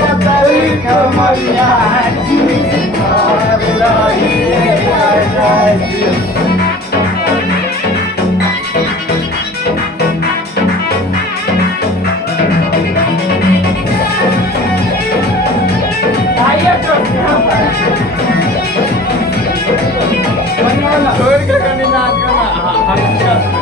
पतली कमरिया जिंदगी भर रही राजा। छोड़ के कहीं नाच करना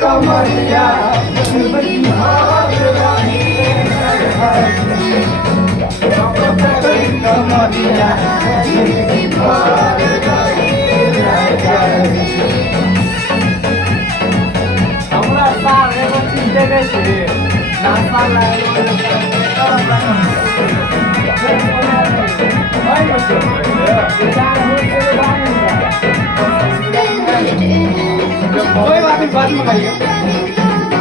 कमरिया कमरिया हमरा सार एगो चीज देखे छी नाश्ता कोई बात नहीं बाद में खाइए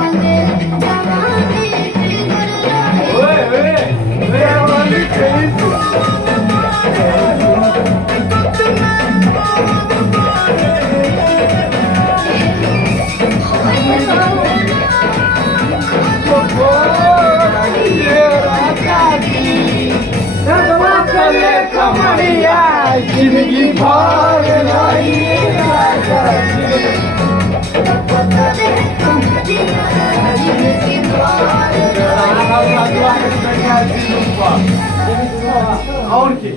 कमरिया जिंदगी भर रही और की